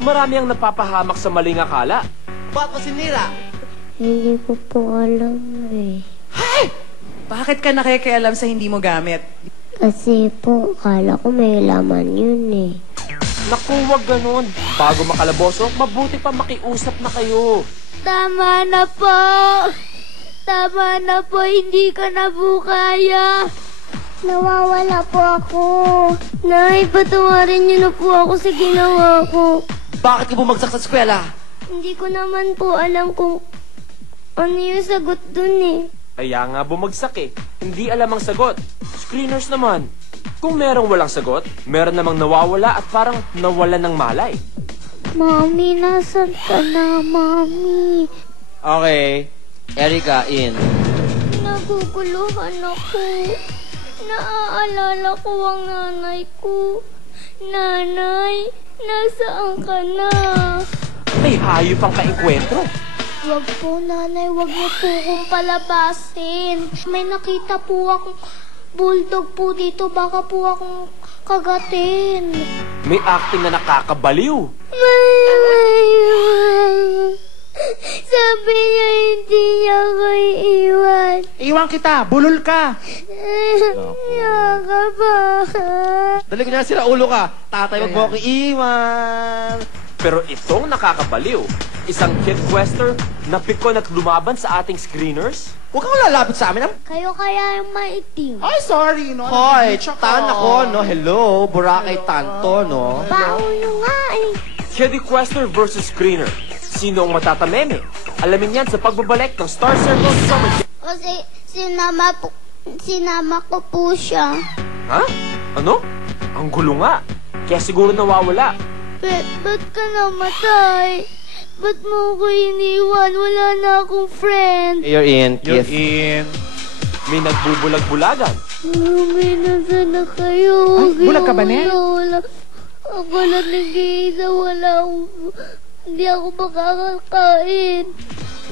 marami ang napapahamak sa maling akala. Ba't mo sinira? Hindi ko po alam eh. Bakit ka nakikialam sa hindi mo gamit? Kasi po, kala ko may laman yun eh. Naku, wag ganun. Bago makalaboso, mabuti pa makiusap na kayo. Tama na po! Tama na po, hindi ko na po kaya. Nawawala po ako. Nay, patawarin niyo na po ako sa ginawa ko. Bakit ka bumagsak sa eskwela? Hindi ko naman po alam kung ano yung sagot dun eh. Kaya nga bumagsak eh. Hindi alam ang sagot. Screeners naman. Kung merong walang sagot, meron namang nawawala at parang nawalan ng malay. Mami, nasan ka na, Mami? Okay. Erika, in. Naguguluhan ako. Naaalala ko ang nanay ko. Nanay, nasaan ka na? May hayop ang kaenkwentro. Wag po, nanay. Wag niyo po akong palabasin. May nakita po akong bulldog po dito. Baka po akong kagatin. May acting na nakakabaliw. Sabi niya hindi niya ako iiwan. Iwan kita, bulol ka. Yaka ba? Dali ko na sila ulo ka. Tatay, wag mo ako iiwan. Pero itong nakakabaliw, isang kid quester na pikon at lumaban sa ating screeners? Huwag kang lalapit sa amin. ah. Kayo kaya yung maitim. Ay, sorry, no? Hoy, tan ako, no? Hello, Boracay Tanto, no? Baho nyo nga eh. Kid quester versus screener. Sino ang matatameme? Alamin yan sa pagbabalik ng Star Circle Summer Camp. Kasi sinama po, sinama ko po siya. Ha? Ano? Ang gulo nga. Kaya siguro nawawala. Ba't, ba't ka namatay? Ba't mo ko iniwan? Wala na akong friend. You're in, You're kiss. in. May nagbubulag-bulagan. Mami, nasa na kayo? Ay, bulag ka ba, Nel? na, Wala. Ako na nag-iisa. Wala akong... Hindi ako makakakain.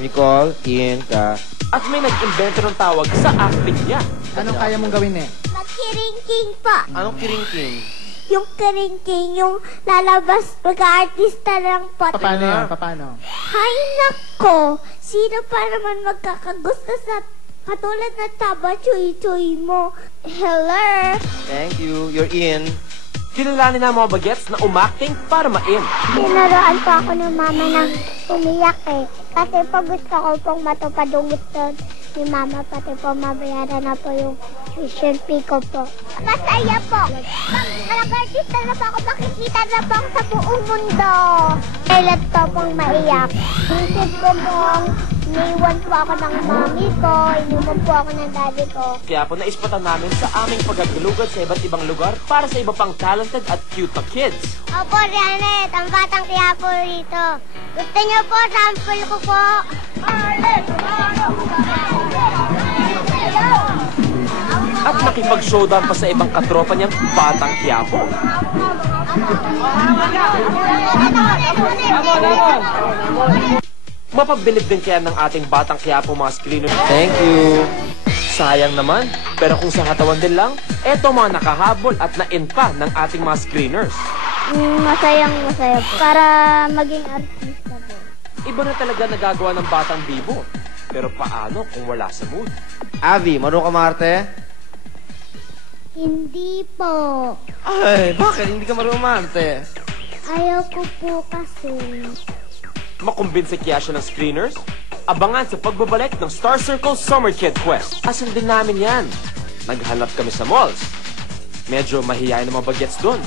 Nicole, in ka. At may nag-invento ng tawag sa acting niya. Anong kaya mong gawin eh? Magkiringking pa. Anong kiring-king? Yung kiringking, yung lalabas pag-artista ng pot. Paano yan? Paano? Hay nako! Sino pa naman magkakagusto sa katulad na taba chuy-chuy mo? Hello? Thank you, you're in. Kilalanin na mga bagets na umacting para ma-in. Tinaroan po ako ng mama ng umiyak eh. Kasi po gusto ko pong matupad yung ni mama pati po mabayaran na po yung tuition fee ko po. Masaya po. Nag-artista na po ako, makikita na po sa buong mundo. Kailan po pong maiyak. Isip ko pong niwan po ako ng mami ko, inuman po ako ng daddy ko. Kaya po naispatan namin sa aming pagkagalugad sa iba't ibang lugar para sa iba pang talented at cute na kids. Opo, Janet, ang batang kaya po rito. Gusto niyo po, sample ko po. At nakipag-showdown pa sa ibang katropa niyang batang kiyapo. Mapabilib din kaya ng ating batang kiyapo mga screeners. Thank you. Sayang naman, pero kung sa katawan din lang, eto mga nakahabol at na-in pa ng ating mga screeners. Mm, masayang masaya po. Para maging artista po. Iba na talaga nagagawa ng batang bibo. Pero paano kung wala sa mood? Avi, marunong ka Marte? Hindi po. Ay, bakit hindi ka marunong Marte? Ayaw ko po kasi. Makumbinsi kaya siya ng screeners? Abangan sa pagbabalik ng Star Circle Summer Kid Quest. Asan din namin yan? Naghanap kami sa malls. Medyo mahihayin ang mga bagets doon.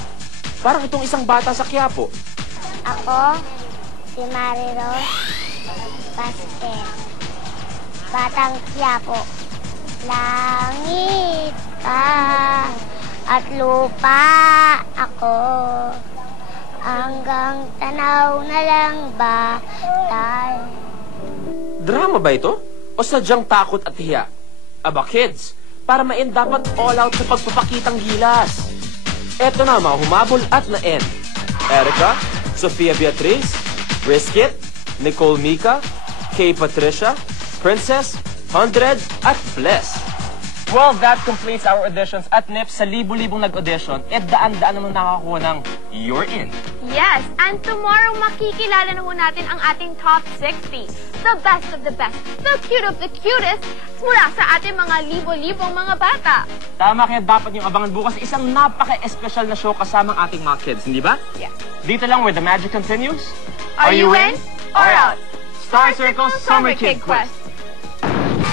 Parang itong isang bata sa Quiapo. Ako, si Mariros Pastel. Batang Quiapo. Langit pa at lupa ako. Hanggang tanaw na lang ba tayo? Drama ba ito? O sadyang takot at hiya? Aba kids, para ma-end dapat all out sa pagpapakitang gilas. Eto na mga humabol at na-end. Erica, Sofia Beatriz, Riskit, Nicole Mika, Kay Patricia, Princess, Hundred at Bless. Well, that completes our auditions. At Nips, sa libo-libong nag-audition, eh daan-daan naman nakakakuha ng You're In. Yes, and tomorrow makikilala na ho natin ang ating top 60. The best of the best, the cute of the cutest, mula sa ating mga libo-libong mga bata. Tama kaya dapat yung abangan bukas isang napaka-espesyal na show kasama ang ating mga kids, hindi ba? Yes. Dito lang where the magic continues. Are you in or out? Star Circle Summer Kid Quest.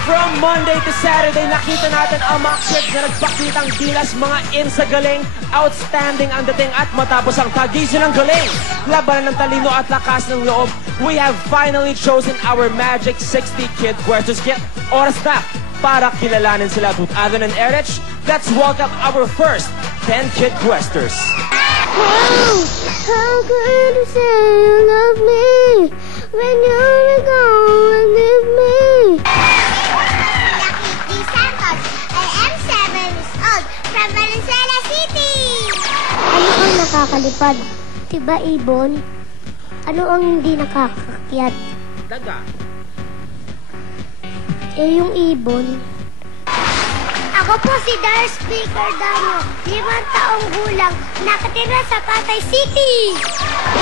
From Monday to Saturday, nakita natin ang mga kids na nagpakitang gilas, mga in sa galing, outstanding ang dating at matapos ang tagisan ng galing. Labanan ng talino at lakas ng loob, we have finally chosen our Magic 60 Kid Questers. Kaya oras na para kilalanin sila. But other than Erich, let's welcome our first 10 Kid Questers. How, how could you say you love me when you nakakalipad? Diba, Ibon? Ano ang hindi nakakakyat? Daga. Eh, yung ibon. Ako po si Dar Speaker Dano, limang taong gulang, nakatira sa Pasay City.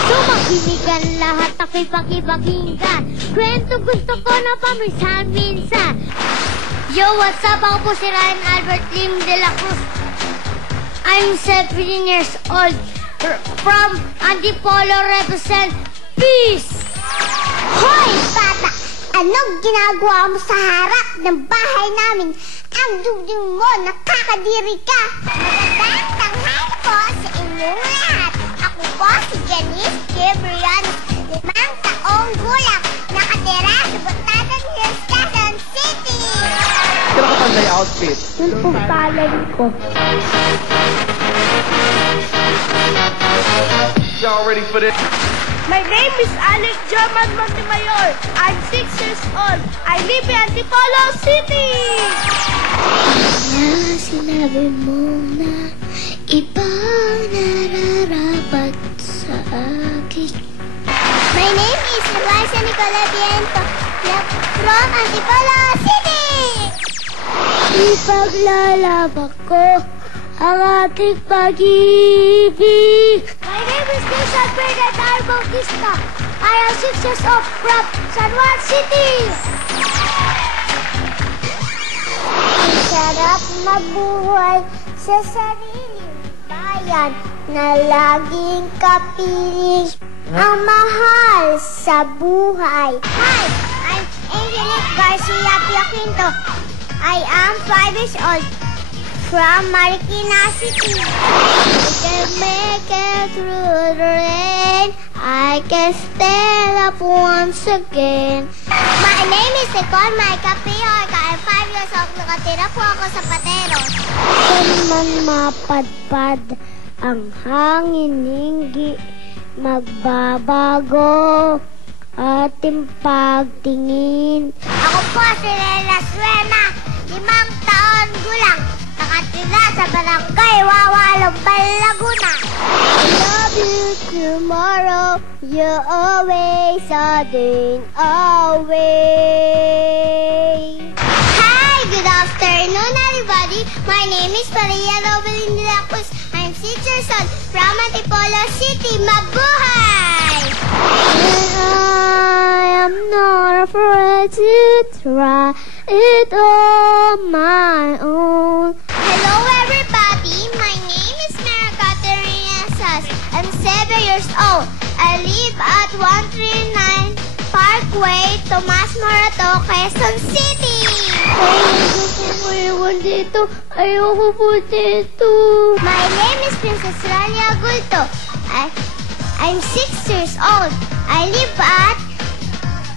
Sumakinig lahat ako'y pakipakinggan. Kwento gusto ko na paminsan-minsan. Yo, what's up? Ako po si Ryan Albert Lim de la Cruz. I'm 17 years old. From Antipolo represent Peace! Hoy, bata! Anong ginagawa mo sa harap ng bahay namin? Ang dugding mo, nakakadiri ka! Magandang tanghali po sa inyong lahat. Ako po si Janice Gabriel, limang taong gulang, nakatira sa Batagan Hills, Quezon City! Kaya nakapanday outfit. Yun po palad ko. Y'all ready for this? My name is Alex German Montemayor. I'm six years old. I live in Antipolo City. Na sinabi mo na iba nararapat sa akin. My name is Eliza Nicola Viento from Antipolo City! Ipaglalabak ko ang ating pag-ibig. My name is Wilson Bernard Bautista. I am six years old from San Juan City. Ang sarap mabuhay sa sariling bayan na laging kapiling ang mahal sa buhay. Hi, I'm Angelique Garcia Piaquinto. I am five years old from Marikina City. I can make it through the rain. I can stand up once again. My name is Nicole Maika Piorca. I'm five years old. Nakatira po ako sa Pateros. Saan man mapadpad ang hangin hindi magbabago ating pagtingin. Ako po si Lela Suena, limang taon gulang. Nakatira sa barangay Wawalong Laguna. I love you tomorrow, you always doing away. Hi, good afternoon everybody. My name is Maria Robelin de la Cruz. I'm six years old from Antipolo City, Mabuhay! I am not afraid to try it on my Parkway, Tomas Morato, Quezon City. Ayoko po dito. Ayoko po dito. My name is Princess Rania Gulto. I, I'm six years old. I live at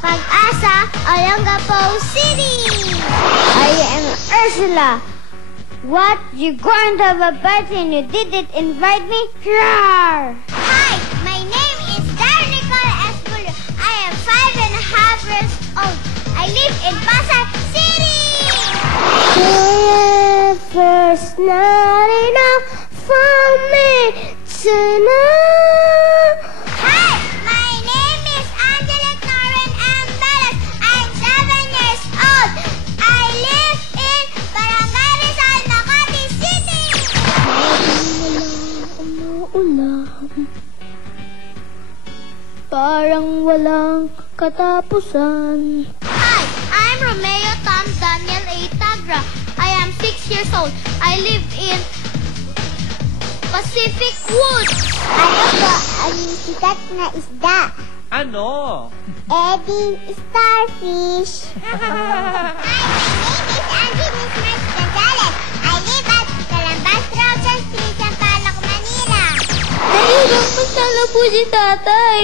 Pag-asa, Olongapo City. I am Ursula. What? You going to have a party and you didn't invite me? Rawr! live in Pasar City. Never's not enough for me to know. Hi, my name is Angela Karen Ambalas. I'm seven years old. I live in Barangay Rizal, Makati City. Umuulan. Parang walang katapusan Romeo Tom Daniel A. Tagra. I am six years old. I live in Pacific Woods. Ano po ang sikat na isda? Ano? Eddie Starfish. Hi, my name is Angeles Mark Gonzalez. I live at Calambas Rocha Street, Sampaloc, Manila. Nahihirapan na po si tatay.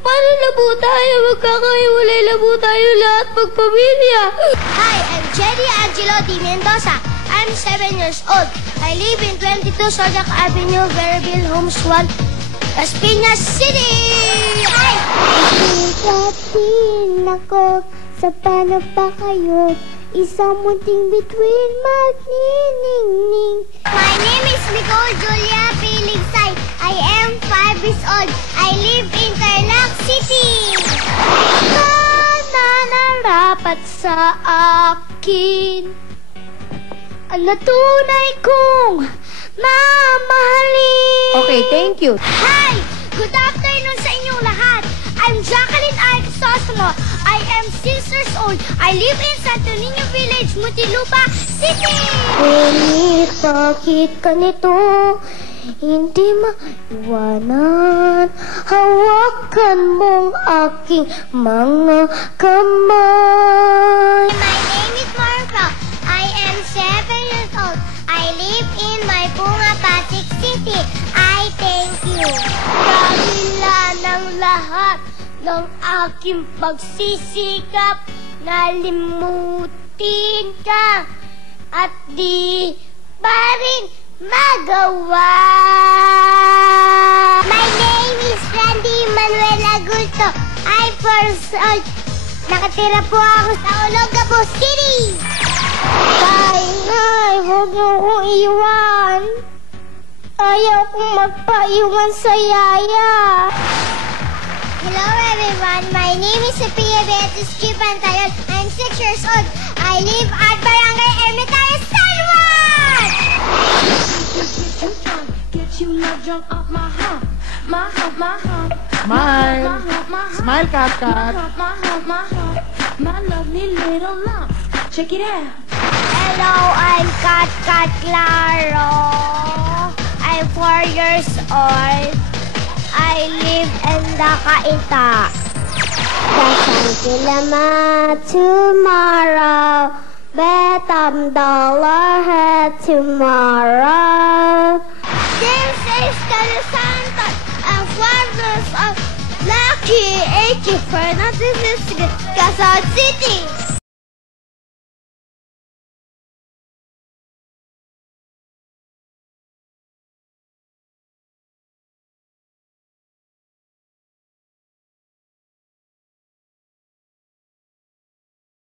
Paano na po tayo? Magkakaiwalay na po tayo lahat magpamilya. Hi, I'm Jenny Angelo Di Mendoza. I'm 7 years old. I live in 22 Sodiac Avenue, Verville, Homes 1, Las Piñas City! Hi! Sigatin ako sa paano pa kayo Isang munting between magniningning My name is Nicole Julia Piligsay. I am 5 years old. I live in Tarlac City. Ikaw na narapat sa akin. Ang natunay kong mamahalin. Okay, thank you. Hi! Good afternoon sa inyong lahat. I'm Jacqueline. Crisostomo. I am 6 years old. I live in Santo Niño Village, Muntinlupa City. Ngunit bakit ganito? Hindi maiwanan Hawakan mong aking mga kamay My name is Marfa. I am 7 years old. I live in my Bunga, Pasig City. I thank you. Kabila ng lahat ng aking pagsisikap, nalimutin ka at di pa rin magawa. My name is Randy Manuel Agulto I'm four years old Nakatira po ako sa Olongapo City Tay, Nay, huwag niyo akong iwan Ayaw kong magpaiwan sa yaya Hello everyone, my name is Sophia Beatriz G. Pantayon. I'm 6 years old. I live at Barangay Ermitaño, you love jump off my hump, my hump, my hump. Smile, my hump, smile, cat, cat. My hump, my hump, my lovely little lump. Check it out. Hello, I'm Cat Cat Claro. I'm four years old. I live in the Kaita. Kasang tomorrow. Bet I'm dollar head tomorrow. Fathers of Lucky H. Fernandez, Quezon City.